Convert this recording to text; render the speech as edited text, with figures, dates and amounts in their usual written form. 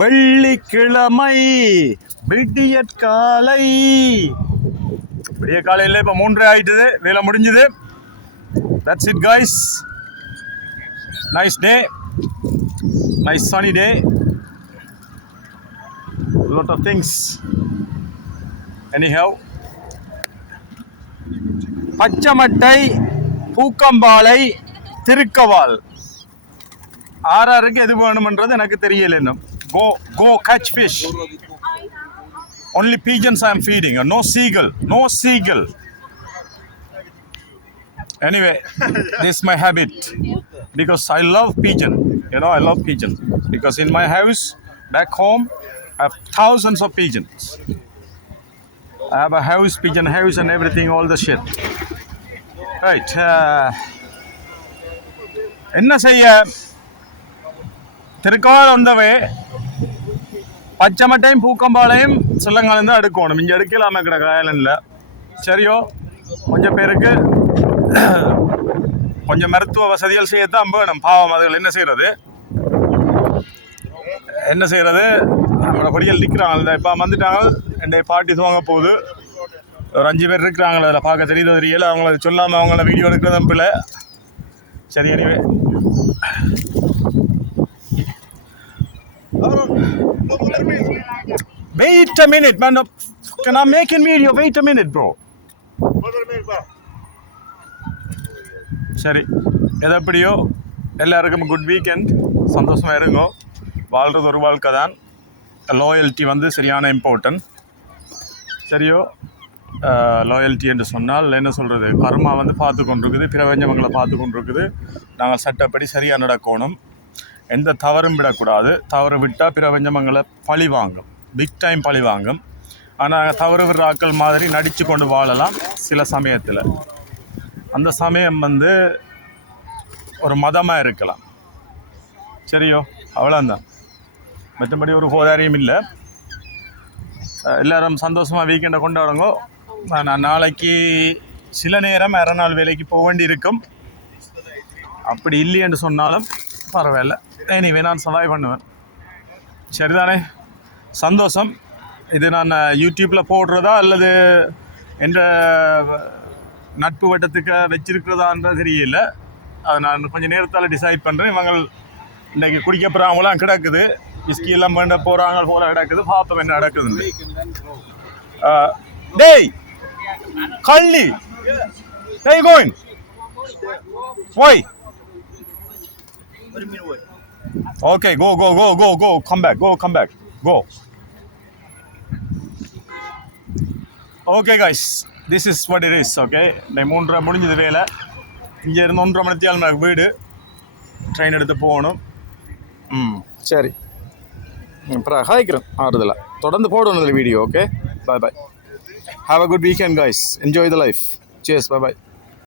வெள்ளிக்கிழமை விடியற்காலை. விடிய காலையில் இப்போ 3 ஆயிட்டுது, வேலை முடிஞ்சுது. That's it guys. Nice day, nice sunny day, lot of things. Anyhow, Pachamattai, பூக்கம்பாலை, திருக்கவால் ஆறாருக்கு எது வேணும்ன்றது எனக்கு தெரியல இன்னும். Go catch fish. Only pigeons I am feeding. No seagull. Anyway, this is my habit because I love pigeon. I love pigeon because in my house back home I have thousands of pigeons. I have a pigeon house and everything, all the shit. Right. என்ன செய்ய, திருக்கால் வந்தவே பச்சைமட்டையும் பூக்கம்பாலையும் சில்லங்காலேருந்து அடுக்கணும். இங்கே அடுக்கலாமல் இருக்கிற காயலில் சரியோ. கொஞ்சம் பேருக்கு கொஞ்சம் மருத்துவ வசதிகள் செய்யத்தான் வேணும். பாவம், அதுகள் என்ன செய்கிறது நம்மளோட கொடிகள் நிற்கிறாங்க. இப்போ வந்துட்டாங்க, என்னுடைய பாட்டி துவங்க போகுது. ஒரு 5 பேர் இருக்கிறாங்களே, அதில் பார்க்க தெரியல. அவங்கள சொல்லாமல் அவங்கள வீடியோ எடுக்கிறதும் பிள்ளை. சரி, anyway wait a minute man, can I make a video? Wait a minute bro. சரி, எதப்படியோ எல்லாருக்கும் குட் வீக்கெண்ட். சந்தோஷமாக இருங்கோ. வாழ்கிறது ஒரு வாழ்க்கை தான். லாயல்ட்டி வந்து சரியான இம்பார்ட்டன்ட். சரியோ, லாயல்ட்டி என்று சொன்னால் என்ன சொல்கிறது, கர்மா வந்து பார்த்து கொண்டிருக்குது, பிரபஞ்சமங்களை பார்த்து கொண்டிருக்குது. நாங்கள் சட்டப்படி சரியாக நடக்கணும், எந்த தவறும் விடக்கூடாது. தவறு விட்டால் பிரபஞ்சமங்களை பழி வாங்கும், பிக் டைம் பழி வாங்கும். ஆனால் தவறு விடுற ஆக்கள் மாதிரி நடித்து கொண்டு வாழலாம் சில சமயத்தில். அந்த சமயம் வந்து ஒரு மதமாக இருக்கலாம். சரியோ, அவ்வளோந்தான். மற்றபடி ஒரு கோதாரியும் இல்லை. எல்லோரும் சந்தோஷமாக வீக்கெண்டை கொண்டாடுங்க. நான் நாளைக்கு சில நேரம் அரை நாள் வேலைக்கு போக வேண்டி இருக்கும். அப்படி இல்லையென்று சொன்னாலும் பரவாயில்ல. எனிவே நான் சர்வைவ் பண்ணுவேன். சரிதானே? சந்தோஷம். இது நான் யூடியூப்பில் போடுறதா அல்லது என்ற நட்பு வட்டத்துக்கு வச்சிருக்கிறதான்றது தெரியல. அதை நான் கொஞ்சம் நேரத்தால் டிசைட் பண்ணுறேன். இவங்க இன்றைக்கி குடிக்க போகிறாங்களாம் கிடக்குது, விஸ்கியெல்லாம் வேண்ட போகிறாங்க போல கிடக்குது. பார்ப்போம் என்ன நடக்குதுன்னு. டேய் கள்ளி, hey going why? Okay, go, come back, go. Okay guys, this is what it is. Okay, நான் 3:30 முடிஞ்சது வேலை. இங்கே இருந்து 1:30 மணித்தியால் எனக்கு வீடு. ட்ரெயின் எடுத்து போகணும். சரி, அப்புறம் ஹாய்க்கிறேன் ஆறுதல. தொடர்ந்து போடணும் இதில் video. Okay, bye. Have a good weekend guys. Enjoy the life. Cheers, bye.